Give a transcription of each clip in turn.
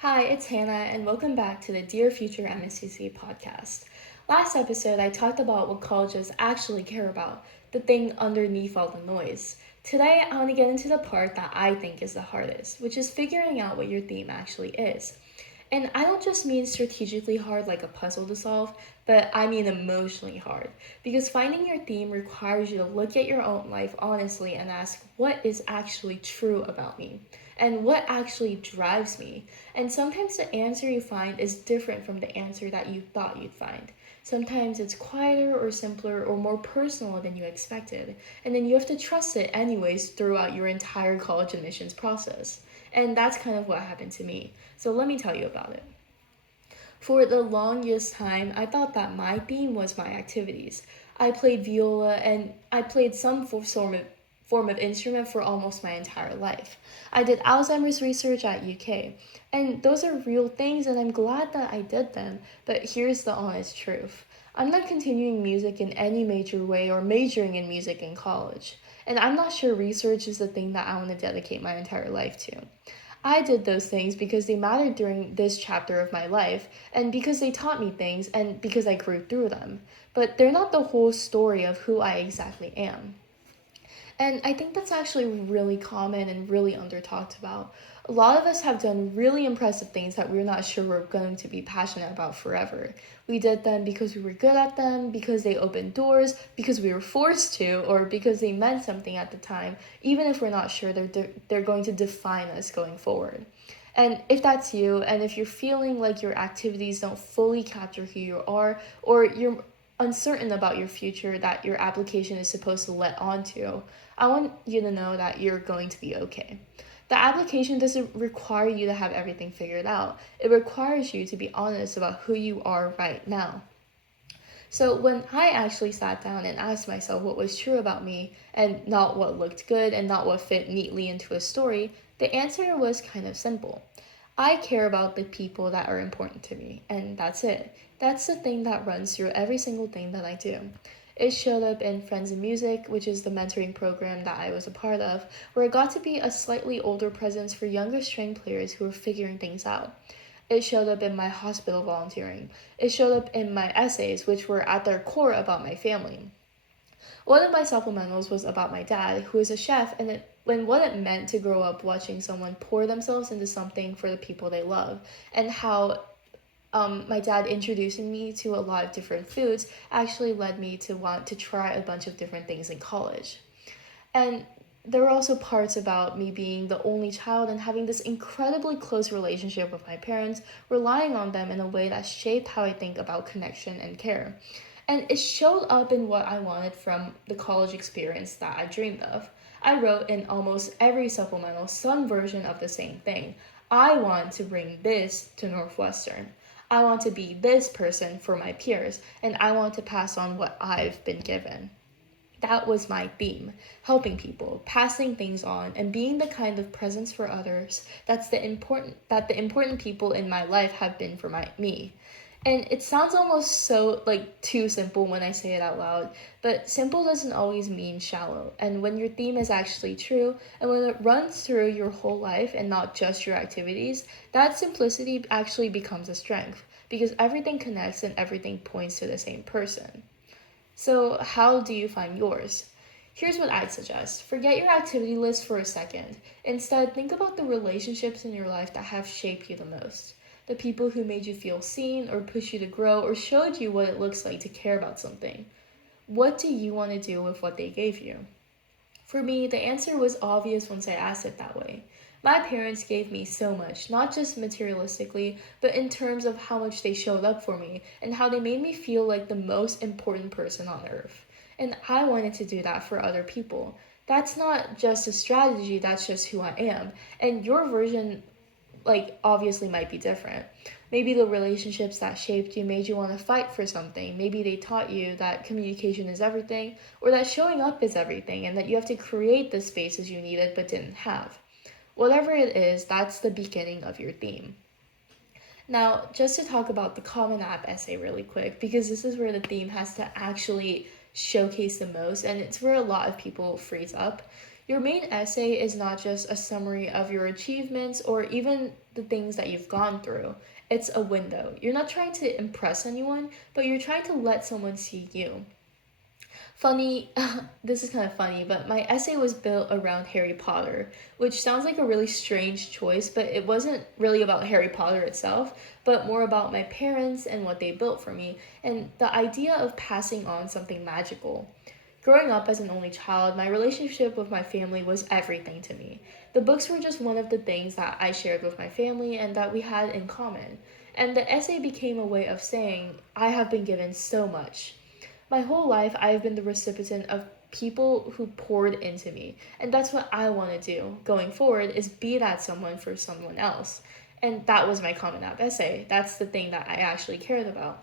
Hi, it's Hannah, and welcome back to the Dear Future MSTC podcast. Last episode, I talked about what colleges actually care about, the thing underneath all the noise. Today, I want to get into the part that I think is the hardest, which is figuring out what your theme actually is. And I don't just mean strategically hard like a puzzle to solve, but I mean emotionally hard. Because finding your theme requires you to look at your own life honestly and ask what is actually true about me and what actually drives me. And sometimes the answer you find is different from the answer that you thought you'd find. Sometimes it's quieter or simpler or more personal than you expected, and then you have to trust it anyways throughout your entire college admissions process. And that's kind of what happened to me. So let me tell you about it. For the longest time, I thought that my theme was my activities. I played viola and I played some form of instrument for almost my entire life. I did Alzheimer's research at UK, and those are real things, and I'm glad that I did them. But here's the honest truth: I'm not continuing music in any major way or majoring in music in college. And I'm not sure research is the thing that I want to dedicate my entire life to. I did those things because they mattered during this chapter of my life, and because they taught me things, and because I grew through them. But they're not the whole story of who I exactly am. And I think that's actually really common and really under talked about. A lot of us have done really impressive things that we're not sure we're going to be passionate about forever. We did them because we were good at them, because they opened doors, because we were forced to, or because they meant something at the time, even if we're not sure they're going to define us going forward. And if that's you, and if you're feeling like your activities don't fully capture who you are, or you're uncertain about your future that your application is supposed to let on to, I want you to know that you're going to be okay. The application doesn't require you to have everything figured out. It requires you to be honest about who you are right now. So when I actually sat down and asked myself what was true about me and not what looked good and not what fit neatly into a story, the answer was kind of simple. I care about the people that are important to me, and that's it. That's the thing that runs through every single thing that I do. It showed up in Friends in Music, which is the mentoring program that I was a part of, where I got to be a slightly older presence for younger string players who were figuring things out. It showed up in my hospital volunteering. It showed up in my essays, which were at their core about my family. One of my supplementals was about my dad, who is a chef, and what it meant to grow up watching someone pour themselves into something for the people they love, and how my dad introducing me to a lot of different foods actually led me to want to try a bunch of different things in college. And there were also parts about me being the only child and having this incredibly close relationship with my parents, relying on them in a way that shaped how I think about connection and care. And it showed up in what I wanted from the college experience that I dreamed of. I wrote in almost every supplemental some version of the same thing. I want to bring this to Northwestern. I want to be this person for my peers, and I want to pass on what I've been given. That was my theme: helping people, passing things on, and being the kind of presence for others that the important people in my life have been for me. And it sounds almost so like too simple when I say it out loud, but simple doesn't always mean shallow. And when your theme is actually true, and when it runs through your whole life and not just your activities, that simplicity actually becomes a strength because everything connects and everything points to the same person. So, how do you find yours? Here's what I'd suggest: forget your activity list for a second. Instead, think about the relationships in your life that have shaped you the most. The people who made you feel seen, or pushed you to grow, or showed you what it looks like to care about something. What do you want to do with what they gave you? For me, the answer was obvious once I asked it that way. My parents gave me so much, not just materialistically, but in terms of how much they showed up for me and how they made me feel like the most important person on earth. And I wanted to do that for other people. That's not just a strategy, that's just who I am. And your version obviously might be different. Maybe the relationships that shaped you made you want to fight for something. Maybe they taught you that communication is everything, or that showing up is everything, and that you have to create the spaces you needed but didn't have. Whatever it is, that's the beginning of your theme. Now, just to talk about the Common App essay really quick, because this is where the theme has to actually showcase the most, and it's where a lot of people freeze up. Your main essay is not just a summary of your achievements or even the things that you've gone through. It's a window. You're not trying to impress anyone, but you're trying to let someone see you. Funny, this is kind of funny, but my essay was built around Harry Potter, which sounds like a really strange choice, but it wasn't really about Harry Potter itself, but more about my parents and what they built for me, and the idea of passing on something magical. Growing up as an only child, my relationship with my family was everything to me. The books were just one of the things that I shared with my family and that we had in common. And the essay became a way of saying, I have been given so much. My whole life, I have been the recipient of people who poured into me. And that's what I want to do going forward is be that someone for someone else. And that was my Common App essay. That's the thing that I actually cared about.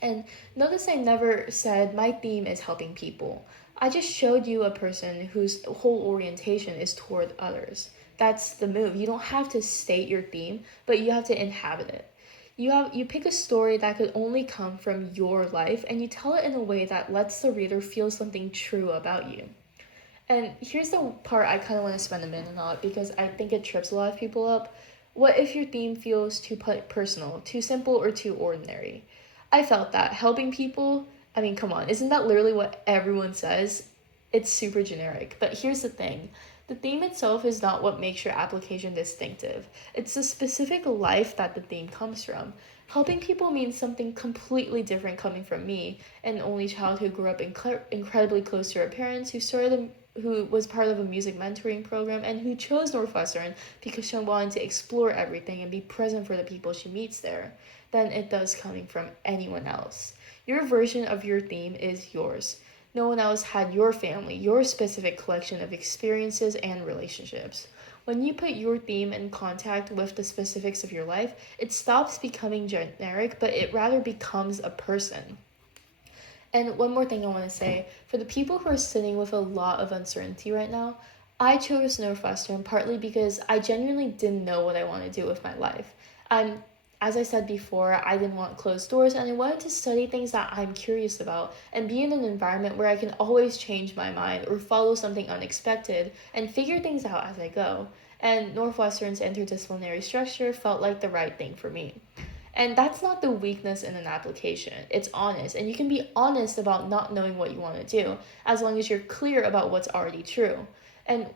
And notice I never said my theme is helping people. I just showed you a person whose whole orientation is toward others. That's the move. You don't have to state your theme, but you have to inhabit it. You pick a story that could only come from your life and you tell it in a way that lets the reader feel something true about you. And here's the part I kind of want to spend a minute on because I think it trips a lot of people up. What if your theme feels too personal, too simple, or too ordinary? I felt that. Helping people, I mean, come on, isn't that literally what everyone says? It's super generic. But here's the thing, the theme itself is not what makes your application distinctive. It's the specific life that the theme comes from. Helping people means something completely different coming from me, an only child who grew up incredibly close to her parents, who was part of a music mentoring program, and who chose Northwestern because she wanted to explore everything and be present for the people she meets there, than it does coming from anyone else. Your version of your theme is yours. No one else had your family, your specific collection of experiences and relationships. When you put your theme in contact with the specifics of your life, it stops becoming generic, but it rather becomes a person. And one more thing I want to say, for the people who are sitting with a lot of uncertainty right now, I chose Northwestern partly because I genuinely didn't know what I want to do with my life. I'm As I said before, I didn't want closed doors and I wanted to study things that I'm curious about and be in an environment where I can always change my mind or follow something unexpected and figure things out as I go. And Northwestern's interdisciplinary structure felt like the right thing for me. And that's not the weakness in an application. It's honest. And you can be honest about not knowing what you want to do as long as you're clear about what's already true. And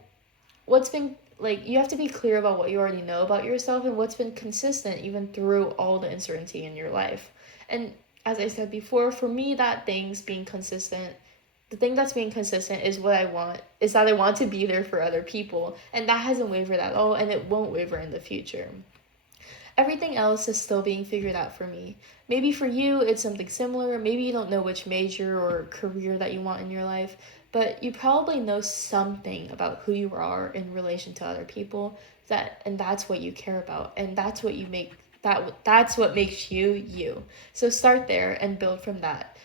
what's been you have to be clear about what you already know about yourself and what's been consistent even through all the uncertainty in your life. And as I said before, for me, the thing that's being consistent is that I want to be there for other people. And that hasn't wavered at all, and it won't waver in the future. Everything else is still being figured out for me. Maybe for you, it's something similar. Maybe you don't know which major or career that you want in your life, but you probably know something about who you are in relation to other people. And that's what you care about, and that's what makes you you. So start there and build from that.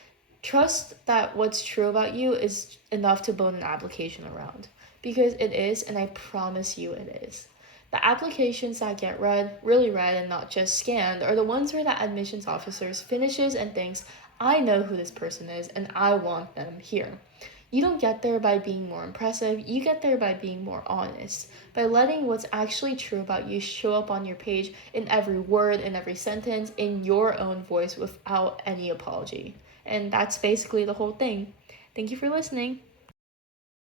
Trust that what's true about you is enough to build an application around, because it is, and I promise you it is. The applications that get read, really read, and not just scanned are the ones where the admissions officers finishes and thinks, I know who this person is and I want them here. You don't get there by being more impressive, you get there by being more honest, by letting what's actually true about you show up on your page in every word, in every sentence, in your own voice without any apology. And that's basically the whole thing. Thank you for listening.